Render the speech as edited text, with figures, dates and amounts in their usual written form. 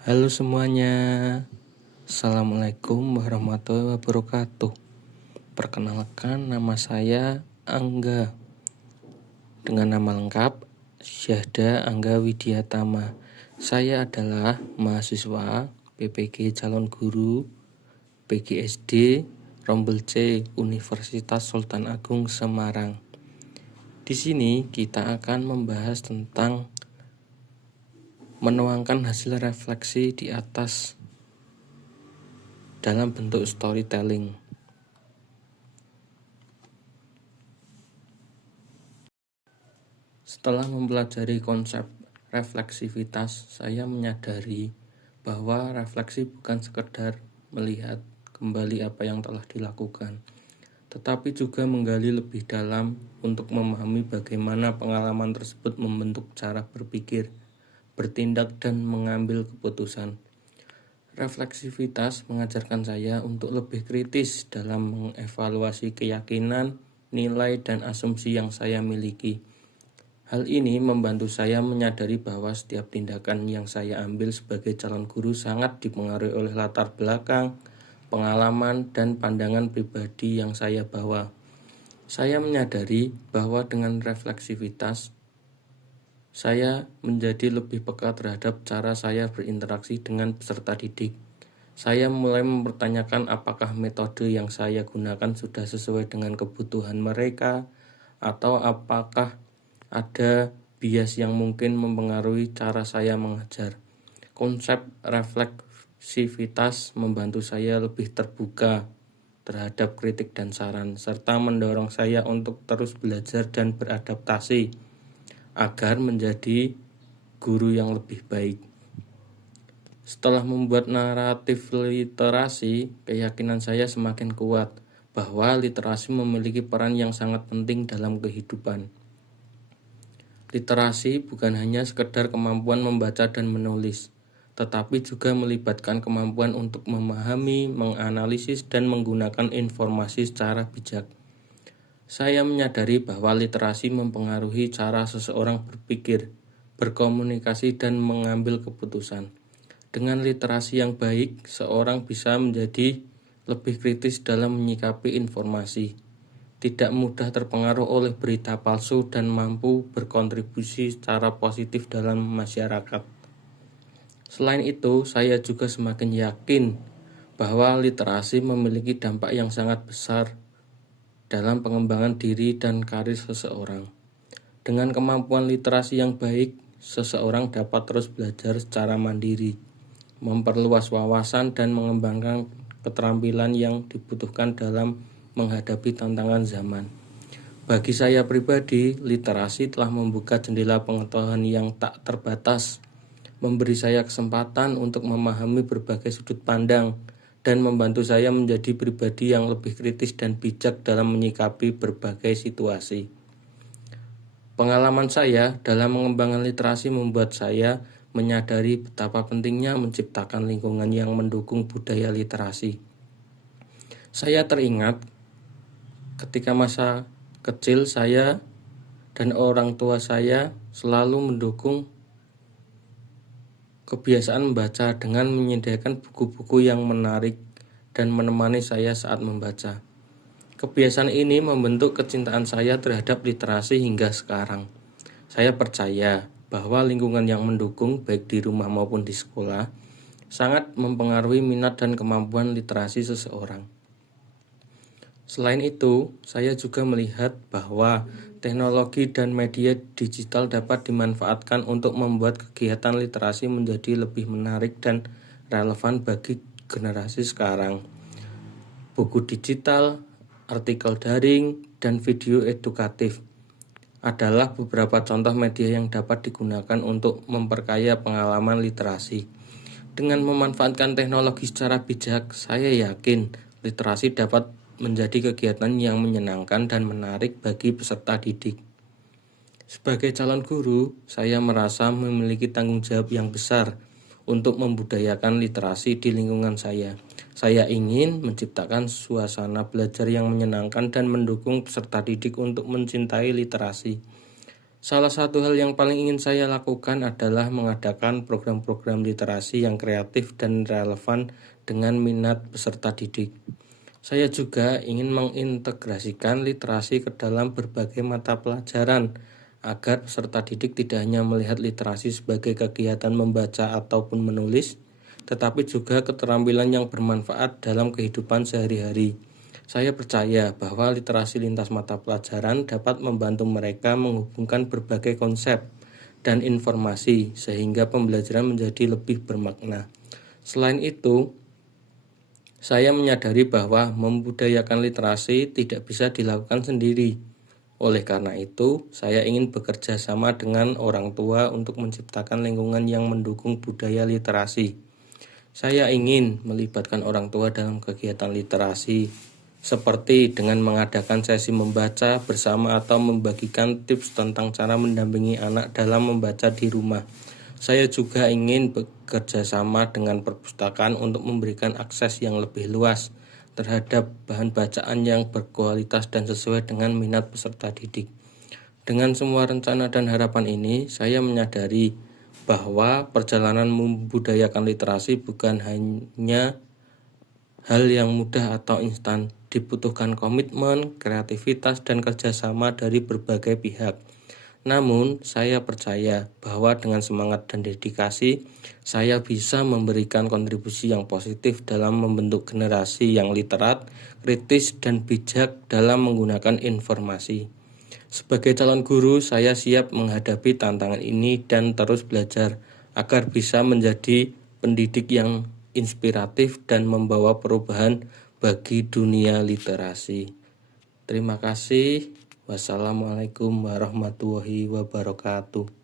Halo semuanya, Assalamualaikum warahmatullahi wabarakatuh. Perkenalkan, nama saya Angga. Dengan nama lengkap Syahda Angga Widiatama. Saya adalah mahasiswa PPG Calon Guru PGSD Rombel C Universitas Sultan Agung Semarang. Di sini kita akan membahas tentang menuangkan hasil refleksi di atas dalam bentuk storytelling. Setelah mempelajari konsep refleksivitas, saya menyadari bahwa refleksi bukan sekedar melihat kembali apa yang telah dilakukan, tetapi juga menggali lebih dalam untuk memahami bagaimana pengalaman tersebut membentuk cara berpikir, bertindak, dan mengambil keputusan. Refleksivitas mengajarkan saya untuk lebih kritis dalam mengevaluasi keyakinan, nilai, dan asumsi yang saya miliki. Hal ini membantu saya menyadari bahwa setiap tindakan yang saya ambil sebagai calon guru sangat dipengaruhi oleh latar belakang, pengalaman, dan pandangan pribadi yang saya bawa. Saya menyadari bahwa dengan refleksivitas, saya menjadi lebih peka terhadap cara saya berinteraksi dengan peserta didik. Saya mulai mempertanyakan apakah metode yang saya gunakan sudah sesuai dengan kebutuhan mereka, atau apakah ada bias yang mungkin mempengaruhi cara saya mengajar. Konsep refleksivitas membantu saya lebih terbuka terhadap kritik dan saran, serta mendorong saya untuk terus belajar dan beradaptasi agar menjadi guru yang lebih baik. Setelah membuat naratif literasi, keyakinan saya semakin kuat bahwa literasi memiliki peran yang sangat penting dalam kehidupan. Literasi bukan hanya sekedar kemampuan membaca dan menulis, tetapi juga melibatkan kemampuan untuk memahami, menganalisis, dan menggunakan informasi secara bijak. Saya menyadari bahwa literasi mempengaruhi cara seseorang berpikir, berkomunikasi, dan mengambil keputusan. Dengan literasi yang baik, seorang bisa menjadi lebih kritis dalam menyikapi informasi, tidak mudah terpengaruh oleh berita palsu, dan mampu berkontribusi secara positif dalam masyarakat. Selain itu, saya juga semakin yakin bahwa literasi memiliki dampak yang sangat besar dalam pengembangan diri dan karir seseorang. Dengan kemampuan literasi yang baik, seseorang dapat terus belajar secara mandiri, memperluas wawasan, dan mengembangkan keterampilan yang dibutuhkan dalam menghadapi tantangan zaman. Bagi saya pribadi, literasi telah membuka jendela pengetahuan yang tak terbatas, memberi saya kesempatan untuk memahami berbagai sudut pandang, dan membantu saya menjadi pribadi yang lebih kritis dan bijak dalam menyikapi berbagai situasi. Pengalaman saya dalam mengembangkan literasi membuat saya menyadari betapa pentingnya menciptakan lingkungan yang mendukung budaya literasi. Saya teringat ketika masa kecil saya dan orang tua saya selalu mendukung kebiasaan membaca dengan menyediakan buku-buku yang menarik dan menemani saya saat membaca. Kebiasaan ini membentuk kecintaan saya terhadap literasi hingga sekarang. Saya percaya bahwa lingkungan yang mendukung, baik di rumah maupun di sekolah, sangat mempengaruhi minat dan kemampuan literasi seseorang. Selain itu, saya juga melihat bahwa teknologi dan media digital dapat dimanfaatkan untuk membuat kegiatan literasi menjadi lebih menarik dan relevan bagi generasi sekarang. Buku digital, artikel daring, dan video edukatif adalah beberapa contoh media yang dapat digunakan untuk memperkaya pengalaman literasi. Dengan memanfaatkan teknologi secara bijak, saya yakin literasi dapat menjadi kegiatan yang menyenangkan dan menarik bagi peserta didik. Sebagai calon guru, saya merasa memiliki tanggung jawab yang besar untuk membudayakan literasi di lingkungan saya. Saya ingin menciptakan suasana belajar yang menyenangkan dan mendukung peserta didik untuk mencintai literasi. Salah satu hal yang paling ingin saya lakukan adalah mengadakan program-program literasi yang kreatif dan relevan dengan minat peserta didik. Saya juga ingin mengintegrasikan literasi ke dalam berbagai mata pelajaran agar peserta didik tidak hanya melihat literasi sebagai kegiatan membaca ataupun menulis, tetapi juga keterampilan yang bermanfaat dalam kehidupan sehari-hari. Saya percaya bahwa literasi lintas mata pelajaran dapat membantu mereka menghubungkan berbagai konsep dan informasi sehingga pembelajaran menjadi lebih bermakna. Selain itu, saya menyadari bahwa membudayakan literasi tidak bisa dilakukan sendiri. Oleh karena itu, saya ingin bekerja sama dengan orang tua untuk menciptakan lingkungan yang mendukung budaya literasi. Saya ingin melibatkan orang tua dalam kegiatan literasi, seperti dengan mengadakan sesi membaca bersama atau membagikan tips tentang cara mendampingi anak dalam membaca di rumah. Saya juga ingin bekerja sama dengan perpustakaan untuk memberikan akses yang lebih luas terhadap bahan bacaan yang berkualitas dan sesuai dengan minat peserta didik. Dengan semua rencana dan harapan ini, saya menyadari bahwa perjalanan membudayakan literasi bukan hanya hal yang mudah atau instan, dibutuhkan komitmen, kreativitas, dan kerjasama dari berbagai pihak. Namun, saya percaya bahwa dengan semangat dan dedikasi, saya bisa memberikan kontribusi yang positif dalam membentuk generasi yang literat, kritis, dan bijak dalam menggunakan informasi. Sebagai calon guru, saya siap menghadapi tantangan ini dan terus belajar agar bisa menjadi pendidik yang inspiratif dan membawa perubahan bagi dunia literasi. Terima kasih. Wassalamualaikum warahmatullahi wabarakatuh.